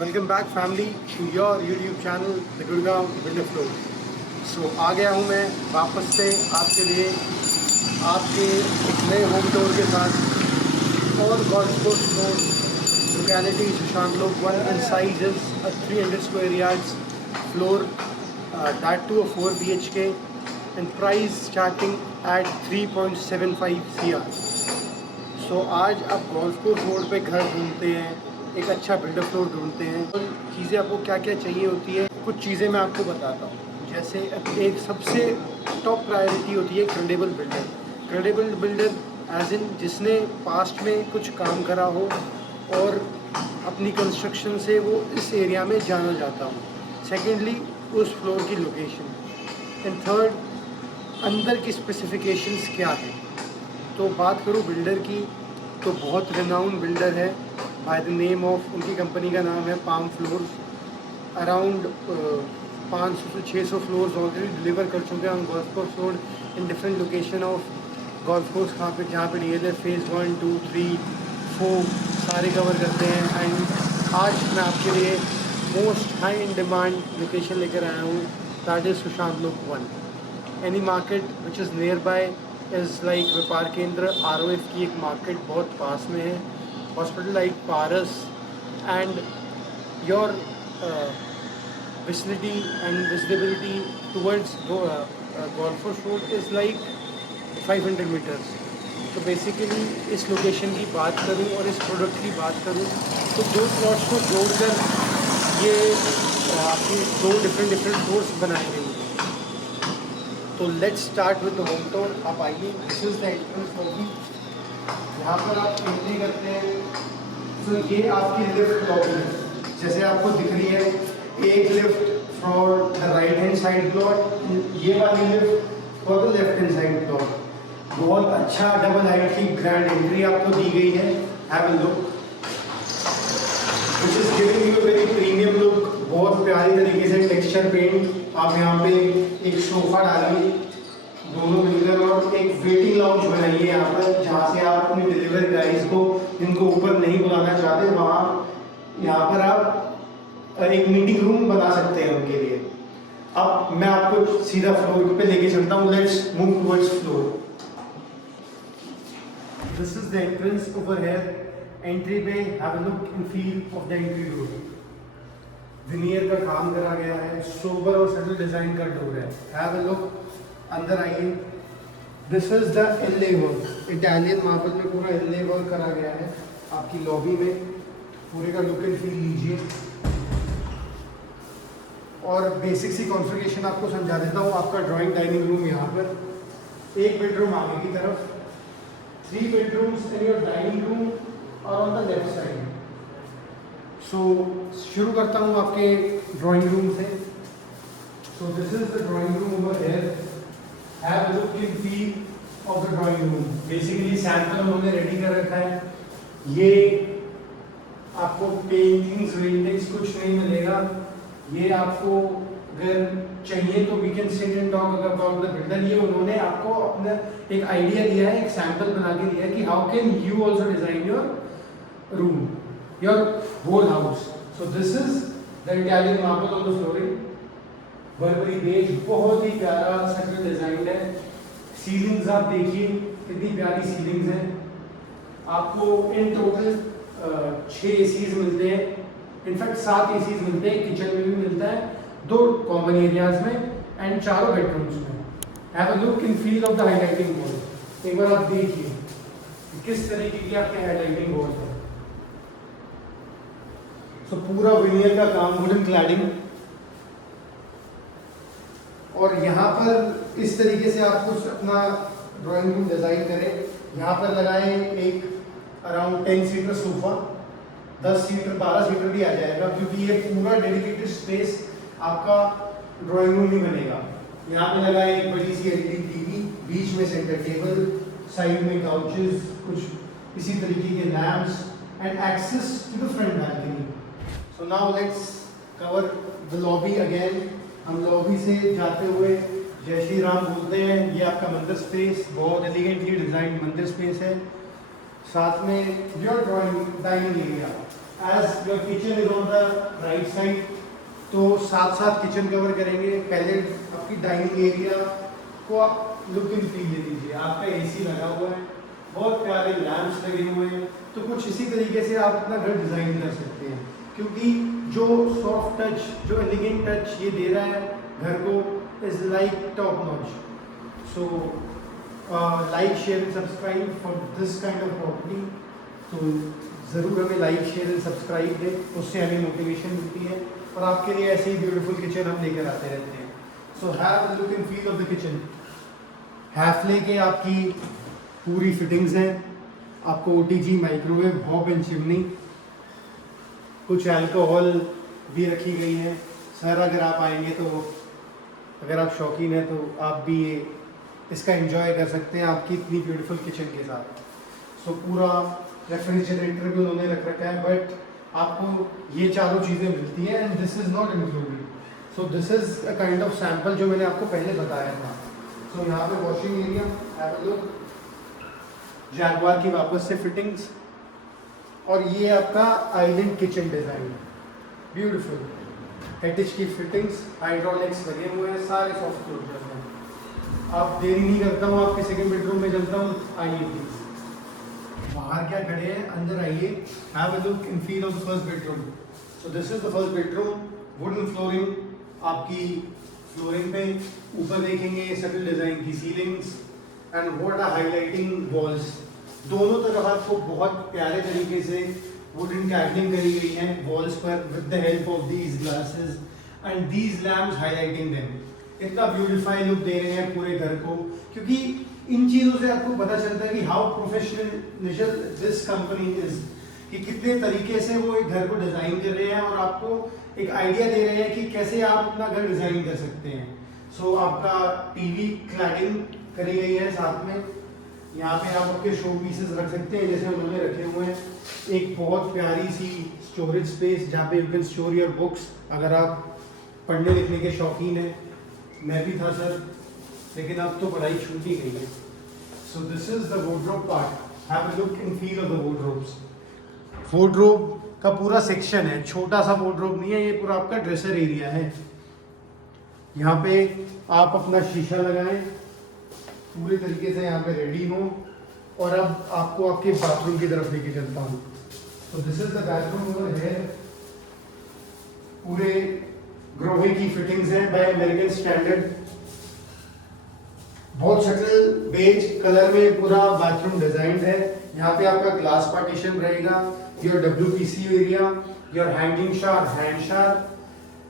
Welcome back family to your YouTube channel the Gurgaon builder flow. So आ गया हूँ मैं वापस से आपके लिए आपके एक नए होम टूर के साथ और golf course road locality Sushant Lok one and size is 300 square yards floor that two 4 BHK and price starting at 3.75 CR। So आज आप गोल्फ कोर्स रोड पे घर ढूंढते हैं, एक अच्छा बिल्डर फ्लोर ढूंढते हैं और चीज़ें आपको क्या क्या चाहिए होती है, कुछ चीज़ें मैं आपको बताता हूँ। जैसे एक सबसे टॉप प्रायोरिटी होती है credible builder. Credible builder as in जिसने पास्ट में कुछ काम करा हो और अपनी कंस्ट्रक्शन से वो इस एरिया में जाना जाता हो। सेकेंडली उस फ्लोर की लोकेशन एंड थर्ड अंदर की स्पेसिफिकेशंस क्या है। तो बात करूँ बिल्डर की तो बहुत रिनाउंड बिल्डर है बाय द नेम ऑफ, उनकी कंपनी का नाम है पाम फ्लोर्स। अराउंड 500 से 600 फ्लोर्स ऑलरेडी डिलीवर कर चुके हैं on golf course road in different location of golf course जहाँ पे DLF फेज़ 1, 2, 3, 4 सारे कवर करते हैं। एंड आज मैं आपके लिए most high in demand location लेकर आया हूँ, that is Sushant Lok one. Any market which is near by is like व्यापार केंद्र ROF की एक मार्केट बहुत पास में है। Hospital like Paras and your vicinity and visibility towards Golf Course Road is like 500 meters। तो बेसिकली इस लोकेशन की बात करूं और इस प्रोडक्ट की बात करूं तो दो प्लॉट्स को जोड़कर ये आपकी दो डिफरेंट फ्लोर्स बनाए गए हैं। तो let's start with the home tour. आप आइए, this is the entrance lobby. यहाँ पर आप एंट्री करते हैं तो ये आपकी लिफ्ट लॉबी है, जैसे आपको दिख रही है। एक lift for the right hand side plot, ये वाली lift for the left hand side plot. बहुत अच्छा डबल हाइट की ग्रैंड एंट्री आपको दी गई है। Have a look, which is giving you very premium look. बहुत प्यारी तरीके से टेक्सचर पेंट। आप यहाँ पे एक सोफा डालिए दोनों मिलकर और एक वेटिंग लाउंज बनाइए यहाँ पर, जहाँ से आप अपने डिलीवरी गाइज को जिनको ऊपर नहीं बुलाना चाहते वहाँ यहाँ पर आप एक मीटिंग रूम बना सकते हैं उनके लिए। अब मैं आपको सीधा फ्लोर पे लेके चलता हूँ। Let's move towards floor. This is the entrance over here. Entry पे have a look and feel of the entry door. Veneer का काम करा गया है, सोबर और सटल डिजाइन का डोर है। हैव अ लुक, अंदर आइए। This is the inlay work, Italian marble में पूरा इनले वर्क करा गया है आपकी लॉबी में। पूरे का लुक एंड फील लीजिए और बेसिक सी कॉन्फ़िगरेशन आपको समझा देता हूँ। आपका ड्राइंग डाइनिंग रूम यहाँ पर, एक बेडरूम आगे की तरफ, 3 bedrooms in your dining room और ऑन द लेफ्ट साइड। सो शुरू करता हूँ आपके ड्राइंग रूम से। सो this is the drawing room over here. Have a look and feel of the drawing room. Basically sample उन्होंने रेडी कर रखा है। ये आपको पेंटिंग्स वेंटिंग्स कुछ नहीं मिलेगा। ये आपको अगर चाहिए तो we can sit and talk about the builder. ये उन्होंने आपको अपना एक आइडिया दिया है, एक सैंपल बना के दिया है कि how can you also design your room, your whole house. So this is the Italian marble on the flooring, Burberry beige, बहुत ही प्यारा सटल डिजाइन है। सीलिंग्स आप देखिए कितनी प्यारी सीलिंग्स हैं। आपको इन टोटल 6 ACs मिलते हैं, इनफैक्ट 7 ACs मिलते हैं। किचन में भी मिलता है, 2 कॉमन एरियाज में एंड चारों बेडरूम्स में। Have a look and feel of the highlighting wall. एक बार आप देखिए किस तरीके की आपके हाईलाइटिंग वॉल है। सो पूरा विनियर का काम, वुडन क्लैडिंग। और यहाँ पर इस तरीके से आप कुछ अपना ड्राइंग रूम डिजाइन करें। यहाँ पर लगाएं एक around 10 seater sofa, 10 seater 12 seater भी आ जाएगा, क्योंकि ये पूरा डेडिकेटेड स्पेस आपका ड्राइंग रूम नहीं बनेगा। यहाँ पे लगाएं एक बड़ी सी LED TV, बीच में सेंटर टेबल, साइड में काउचेस, कुछ इसी तरीके के lamps and access to the front balcony. So now let's cover the lobby again. हम लॉबी से जाते हुए जय श्री राम बोलते हैं। ये आपका मंदिर स्पेस, बहुत एलिगेंटली डिजाइन मंदिर स्पेस है। साथ में your drawing dining area, as your kitchen is on the right side, तो साथ साथ किचन कवर करेंगे। पहले आपकी डाइनिंग एरिया को आप लुक इन फील दे दीजिए। आपका एसी लगा हुआ है, बहुत प्यारे लैंप्स लगे हुए हैं, तो कुछ इसी तरीके से आप अपना घर डिज़ाइन कर सकते हैं, क्योंकि जो सॉफ्ट टच, जो एलिगेंट टच ये दे रहा है घर को, is like top notch. So like share and subscribe for this kind of property. तो ज़रूर हमें लाइक शेयर एंड सब्सक्राइब दें, उससे हमें मोटिवेशन मिलती है और आपके लिए ऐसे ही ब्यूटीफुल किचन हम लेकर आते रहते हैं। So have look and feel of the kitchen. Hafele के आपकी पूरी फिटिंग्स हैं, आपको OTG microwave, hob and chimney, कुछ अल्कोहल भी रखी गई है। सर अगर आप आएंगे तो, अगर आप शौकीन हैं तो आप भी ये इसका एंजॉय कर सकते हैं आपकी इतनी ब्यूटीफुल किचन के साथ। सो पूरा रेफ्रिजरेटर भी उन्होंने रख रखा है, बट आपको ये चारों चीज़ें मिलती हैं and this is not included. So this is a kind of sample जो मैंने आपको पहले बताया था। सो यहाँ पे washing area, have a look, Jaguar की वापस से फिटिंग्स, और ये आपका आइलैंड किचन डिज़ाइन, ब्यूटीफुल हेटिश की फिटिंग्स, हाइड्रोलिक्स लगे हुए हैं, सारे सॉफ्ट क्लोजर्स हैं। आप देरी नहीं करता हूँ, आपके सेकंड बेडरूम में चलता हूँ, आइए प्लीज। बाहर क्या खड़े हैं, अंदर आइए। Have a look in feel of the first bedroom. So this is the first bedroom, wooden flooring, आपकी फ्लोरिंग पे ऊपर देखेंगे सटल डिजाइन की ceilings and what are highlighting walls. दोनों तरफ आपको बहुत प्यारे तरीके से वुडन कैटलिंग करी गई है वॉल्स पर with the help of these glasses and these lamps highlighting them. इतना ब्यूटीफाई लुक दे रहे हैं पूरे घर को, क्योंकि इन चीज़ों से आपको पता चलता है कि how professional this company is, कि कितने तरीके से वो एक घर को डिज़ाइन कर रहे हैं और आपको एक आइडिया दे रहे हैं कि कैसे आप अपना घर डिज़ाइन कर सकते हैं। सो आपका टीवी क्लैडिंग करी गई है साथ में, यहाँ पे आप आपके शो पीसेस रख सकते हैं जैसे उन्होंने रखे हुए हैं। एक बहुत प्यारी सी स्टोरेज स्पेस जहाँ पे you can store your books, अगर आप पढ़ने लिखने के शौकीन हैं। मैं भी था सर, लेकिन अब तो पढ़ाई छूट ही गई है। सो this is the wardrobe part, have a look in feel of the wardrobes. Wardrobe का पूरा सेक्शन है, छोटा सा वार्डरोब नहीं है, ये पूरा आपका ड्रेसर एरिया है। यहाँ पे आप अपना शीशा लगाएं, पूरे तरीके से यहाँ पे रेडी हो। और अब आपको आपके बाथरूम की तरफ लेके चलता हूँ। तो this is the bathroom over here, पूरे ग्रोवे की फिटिंग्स हैं बाय अमेरिकन स्टैंडर्ड। बहुत शटल बेज कलर में पूरा बाथरूम डिजाइंड है। यहाँ पे आपका ग्लास पार्टीशन रहेगा, your WPC area, your hanging shower, hand shower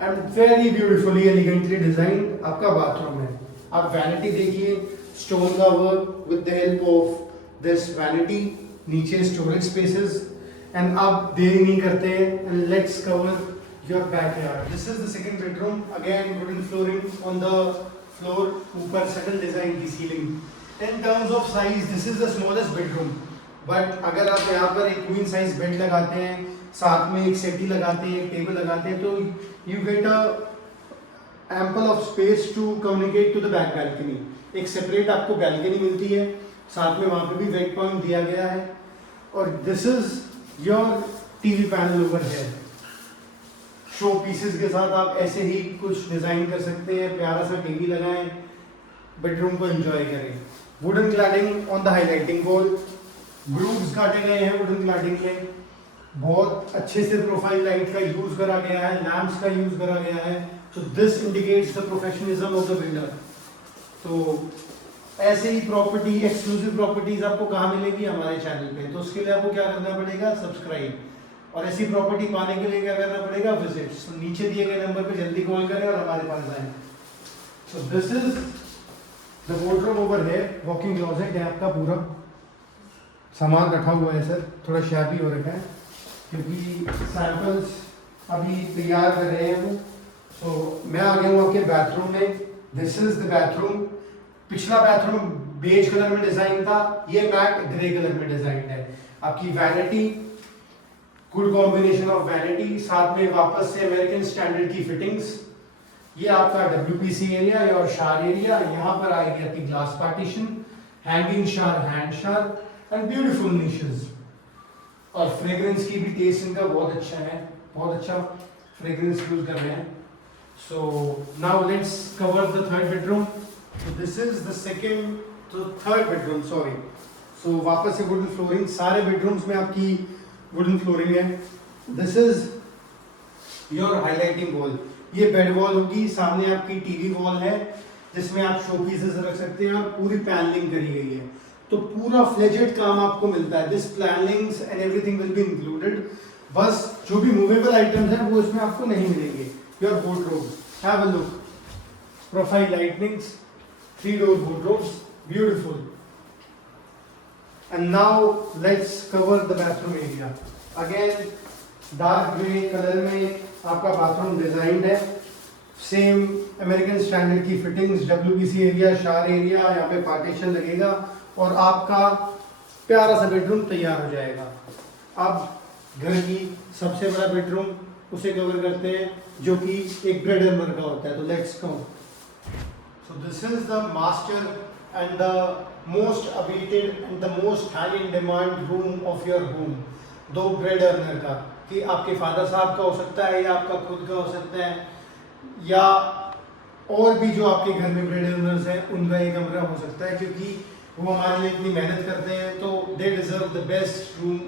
and very beautifully elegantly designed आपका बाथरूम है। आप वैनिटी देखिए, स्टोन का work with the help of this vanity, नीचे स्टोरेज स्पेसेस। एंड आप देरी नहीं करते and let's cover your backyard. This is the second bedroom, again wooden flooring on the floor, ऊपर settle design की ceiling. In terms of size, this is the smallest bedroom. But अगर आप यहाँ पर एक queen size bed लगाते हैं, साथ में एक सेटी लगाते हैं, एक टेबल लगाते हैं, तो you get a ample of space to communicate to the back balcony. एक separate आपको balcony मिलती है, साथ में वहाँ पे भी wet point दिया गया है। और this is your TV panel over here. Show pieces के साथ आप ऐसे ही कुछ डिजाइन कर सकते हैं, प्यारा सा टीवी लगाएं, बेडरूम को एंजॉय करें। Wooden cladding on the highlighting wall, grooves काटे गए हैं वुडन क्लैडिंग में, बहुत अच्छे से प्रोफाइल लाइट का यूज करा गया है, लैंप्स का यूज करा गया है। तो this indicates the professionalism of the builder. तो ऐसे ही प्रॉपर्टी, एक्सक्लूसिव प्रॉपर्टीज आपको कहाँ मिलेगी? हमारे चैनल पे। तो उसके लिए आपको क्या करना पड़ेगा? सब्सक्राइब। और ऐसी प्रॉपर्टी पाने के लिए क्या करना पड़ेगा? विजिट। तो नीचे दिए गए नंबर पे जल्दी कॉल करें और हमारे पास आए। सो this is the wardrobe over here, walking closet है आपका, पूरा सामान रखा हुआ है। सर थोड़ा शैबी हो रखा है क्योंकि सैंपल्स अभी तैयार कर रहे हैं वो। तो मैं आ गया हूँ आपके बाथरूम में। This is the bathroom. पिछला बाथरूम बेज कलर में डिजाइन था, ये मैट ग्रे कलर में डिजाइन है। आपकी vanity, good combination of vanity, साथ में वापस से अमेरिकन स्टैंडर्ड की फिटिंग्स। ये आपका WPC एरिया और शार एरिया। यहाँ पर आएगी आपकी ग्लास पार्टीशन, हैंगिंग शार, हैंड शार एंड ब्यूटीफुल निशेस। और फ्रेग्रेंस की भी टेस्ट इनका बहुत अच्छा है, बहुत अच्छा फ्रेग्रेंस यूज कर रहे हैं। सो now let's cover the third bedroom. So this is the second तो थर्ड बेडरूम, सॉरी। सो वापस से वुडन फ्लोरिंग, सारे बेडरूम्स में आपकी वुडन फ्लोरिंग है। This is your highlighting wall, ये बेड वॉल होगी, सामने आपकी टीवी वॉल है जिसमें आप शो पीसेस रख सकते हैं और पूरी पैनलिंग करी गई है, तो पूरा फ्लेजेड काम आपको मिलता है। This plannings and everything will be included. बस जो भी मूवेबल आइटम्स हैं वो इसमें आपको नहीं मिलेंगे। Your wardrobes, have a look, profile lightnings, 3 door wardrobes, beautiful. And now let's cover the bathroom area. Again dark grey colour में आपका बाथरूम डिजाइंड है, सेम अमेरिकन स्टैंडर्ड की फिटिंग्स, WPC एरिया, शार एरिया, यहाँ पे पार्टीशन लगेगा और आपका प्यारा सा बेडरूम तैयार हो जाएगा। अब घर की सबसे बड़ा बेडरूम उसे कवर करते हैं जो कि एक बेड एमर का होता है, तो let's go. So this is the master and the most awaited and the most high in demand room of your home. 2 bed earner का, कि आपके फादर साहब का हो सकता है या आपका खुद का हो सकता है, या और भी जो आपके घर में बेड अर्नर्स हैं उनका एक कमरा हो सकता है, क्योंकि वो हमारे लिए इतनी मेहनत करते हैं, तो they deserve the best room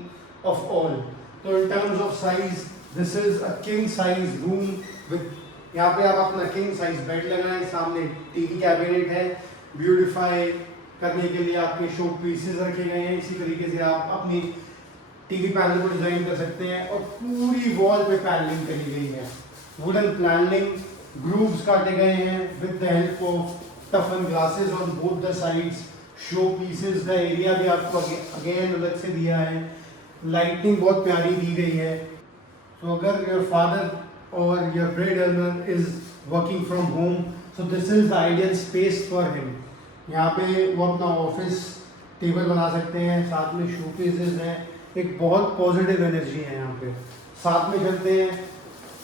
of all. तो in terms of size this is a king size room with, यहाँ पे आप अपना किंग साइज बेड लगाएं, सामने टीवी कैबिनेट है, ब्यूटीफाई करने के लिए आपके शो पीसेस रखे गए हैं। इसी तरीके से आप अपनी टीवी पैनल को डिजाइन कर सकते हैं और पूरी वॉल पे पैनलिंग करी गई है, वुडन पैनलिंग, ग्रूव्स काटे गए हैं with the help of टफन glasses on both the sides. Show pieces का एरिया भी आपको अगेन अलग से दिया है, लाइटिंग बहुत प्यारी दी गई है। तो अगर योर फादर और your bed earner is working from home, so this is the ideal space for him. यहाँ पे वो अपना ऑफिस टेबल बना सकते हैं, साथ में शो पीसेस हैं, एक बहुत पॉजिटिव एनर्जी है यहाँ पे। साथ में चलते हैं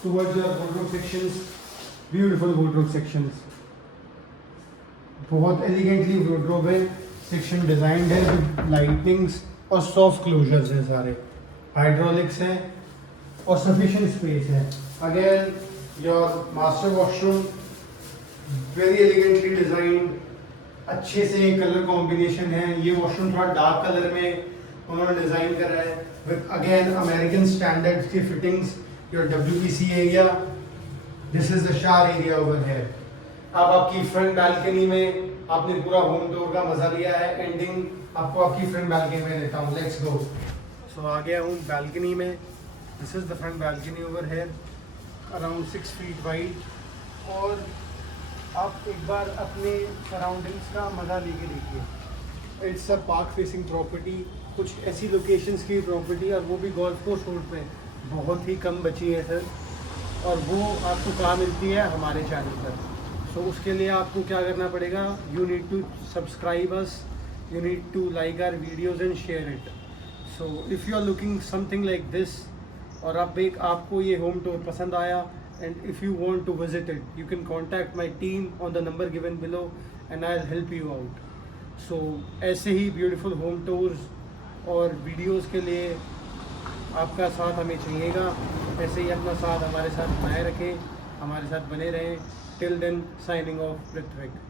towards your wardrobe sections, beautiful wardrobe sections, बहुत एलिगेंटली वार्डरोब है, सेक्शन डिजाइंड है विद लाइटिंग्स और सॉफ्ट क्लोजर्स हैं, सारे हाइड्रोलिक्स हैं और सफिशिएंट स्पेस है। Again your master washroom, very elegantly designed, अच्छे से कलर कॉम्बिनेशन है। ये वॉशरूम थोड़ा डार्क कलर में उन्होंने डिजाइन करा है विद अगेन अमेरिकन स्टैंडर्ड्स की fittings. Your WPC area, this is the शार एरिया ओवर हियर। अब आपकी फ्रंट बालकनी में आपने पूरा होम टूर का मजा लिया है, एंडिंग आपको आपकी फ्रंट बालकनी में देता हूँ, लेट्स गो। सो आ गया हूँ बालकनी में, this is the front balcony over here, around 6 feet wide. और आप एक बार अपने सराउंडिंग्स का मज़ा लेके देखिए। It's a park facing property, कुछ ऐसी लोकेशंस की प्रॉपर्टी, और वो भी गोल्फ कोर्स रोड पे बहुत ही कम बची है सर, और वो आपको कहाँ मिलती है, हमारे चैनल पर। सो उसके लिए आपको क्या करना पड़ेगा, you need to subscribe us, you need to like our videos and share it. So if you are looking something like this, और आपको ये होम टूर पसंद आया, and if you want to visit it, you can contact my team on the number given below and I'll help you out. So ऐसे ही beautiful home tours और videos के लिए आपका साथ हमें चाहिएगा। ऐसे ही अपना साथ हमारे साथ बनाए रखें, हमारे साथ बने रहें। Till then, signing off, Prithvik.